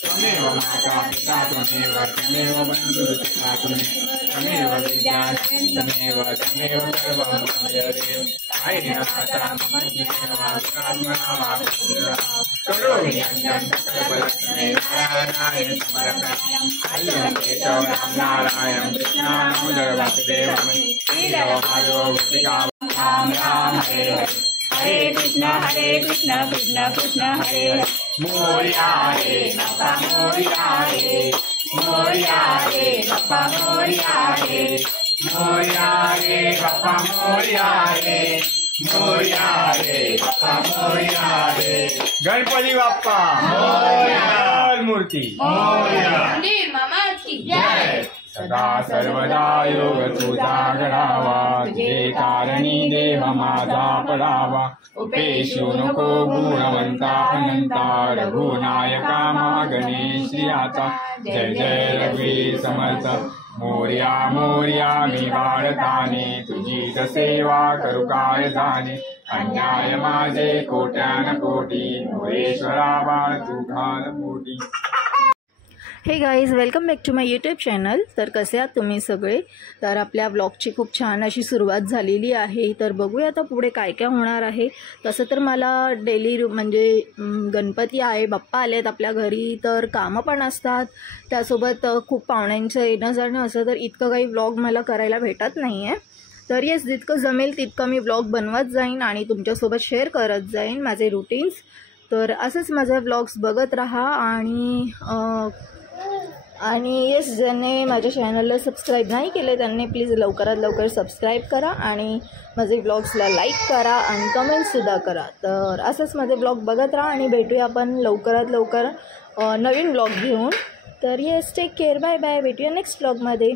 त्वमेव माता पिता त्वमेव त्वमेव बन्धुः सखा त्वमेव विद्या त्वमेव त्वमेव सर्वं मम देव आयेन माता करोमि यज्ञं सकलफलप्रदं नारायणाय समर्पयामि हरिं केशव राम नारायण कृष्णानमोदर वासुदेवं श्रीरामो राम राम हरे हरे हरे कृष्ण कृष्ण कृष्ण हरे हरे मोरिया रे बाप्पा मोरिया रे मोरिया रे बाप्पा मोरिया रे मोरिया रे बाप्पा मोरिया रे मोरिया रे बाप्पा मोरिया रे गणपती बाप्पा मोरिया मूर्ती मोरिया मामा की जय सदा सर्वदा योग तुझा घडावा तुझे कारणी देव माझा पडावा उपेशू नको गुणवंता अनंता रघुनायका मा गणेश याचा जय जय रघुवीर समर्थ मोर्या मोर्या मी भारताने तुझी सेवा करू काय जाणे अन्याय माझे कोट्यान कोटी मोरेश्वरा बाळ तू घाल मोठी. Hey guys, welcome back to my YouTube channel. तर कसे आहात तुम्ही सगळे? तर आपल्या व्लॉगची खूप छान अशी सुरुवात झालेली आहे. तर बघूया आता पुढे काय काय होणार आहे. तसं तर मला डेली म्हणजे गणपती आहे, बाप्पा आले आहेत आपल्या घरी, तर कामं पण असतात, त्यासोबत खूप पाहुण्यांचं येणं जाणं असं, तर इतकं काही व्लॉग मला करायला भेटत नाही आहे. तर येस, जितकं जमेल तितकं मी व्लॉग बनवत जाईन आणि तुमच्यासोबत शेअर करत जाईन माझे रुटीन्स. तर असंच माझे व्लॉग्स बघत राहा आणि येस, ज्यांनी माझ्या चॅनलला सबस्क्राईब नाही केले त्यांनी प्लीज लवकरात लवकर सबस्क्राईब करा आणि माझे व्लॉग्सला लाईक करा आणि कमेंटसुद्धा करा. तर असंच माझे व्लॉग बघत राहा आणि भेटूया आपण लवकरात लवकर नवीन व्लॉग घेऊन. तर yes, take care, bye bye, भेटूया नेक्स्ट व्लॉगमध्ये.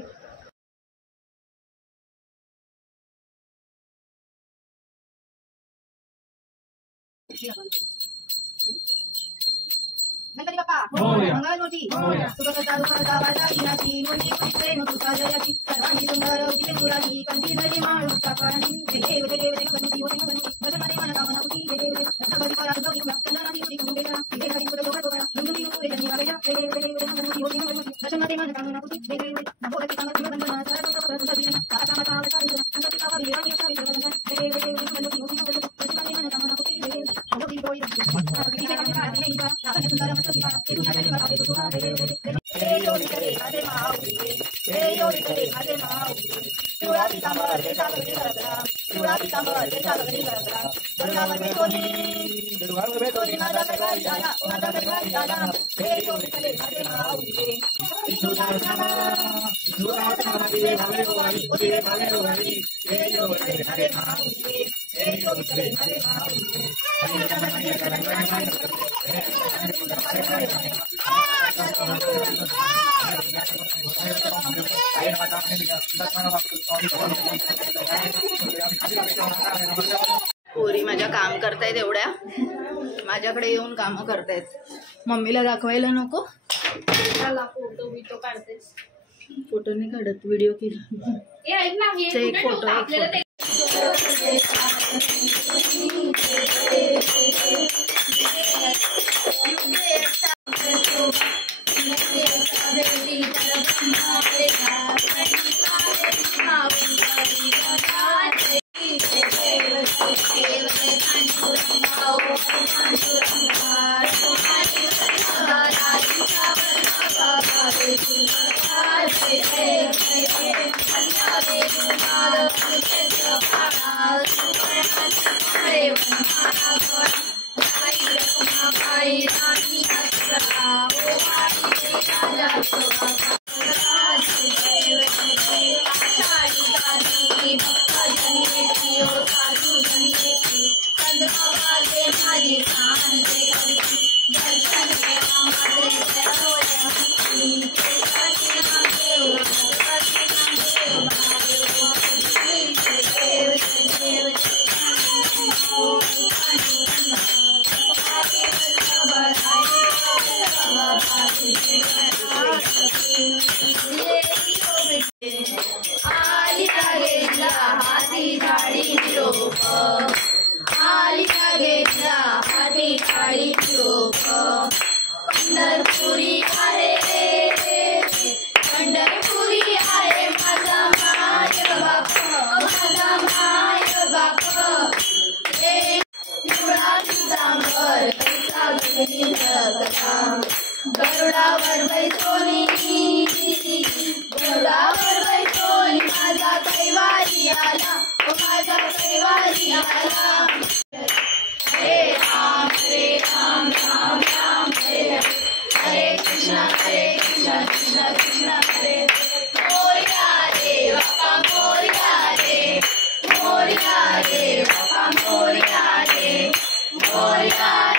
गणपती बाप्पा मंगलमूर्ती सुखकर्ता दुःखहर्ता वार्ता विनाशी मोठी पुष्पे नुपुता जयाची सर्वांगी सुंदर उदिते पुराणी कंठी धरी माळू कापाणी देव देव देव गणपती ओटे गणपती भजनाने मन कामना उठी देव देव गणपती परा गौरी चंदनाची उठी कुंडेला देव हरी पुर दोघा दोघा गणपती उठे जनी वागेला देव देव देव गणपती ओटे गणपती भजनाने मन कामना उठी देव देव नभोगती कामती बंधना सारा तो कर तुझी सारा कामा कामा गणपती बाबा विराणी असा विचार देव देव देव गणपती ओटे गणपती भजनाने मन कामना उठी देव देव नभोगती गोळी विखे कामे काढे नाही का आपण सुंदर मस्त विवाह ते तुझ्या गली बाबा ते तुझा हे योडी करे माझे माऊली हे योडी करे माझे माऊली शिवळा पितांबर देशा गली करतरा शिवळा पितांबर देशा गली करतरा दुर्गामध्ये कोणी दुर्गामध्ये कोणी माझा सगळा दादा माझा सगळा दादा हे योडी करे माझे माऊली तुझा दिवे भावे गोवारी ओ दिवे भावे गोवारी हे योडी करे माझे माऊली हे योडी करे माझे माऊली पोरी माझ्या काम करतायत, एवढ्या माझ्याकडे येऊन कामं करतायत. मम्मीला दाखवायला नको? फोटो काढतेस? फोटो नाही काढत, व्हिडिओ केला. एक फोटो हरे कृष्ण कृष्ण कृष्ण हरे मोरया रे बाप्पा मोरया रे मोरया रे बाप्पा मोरया रे मोरया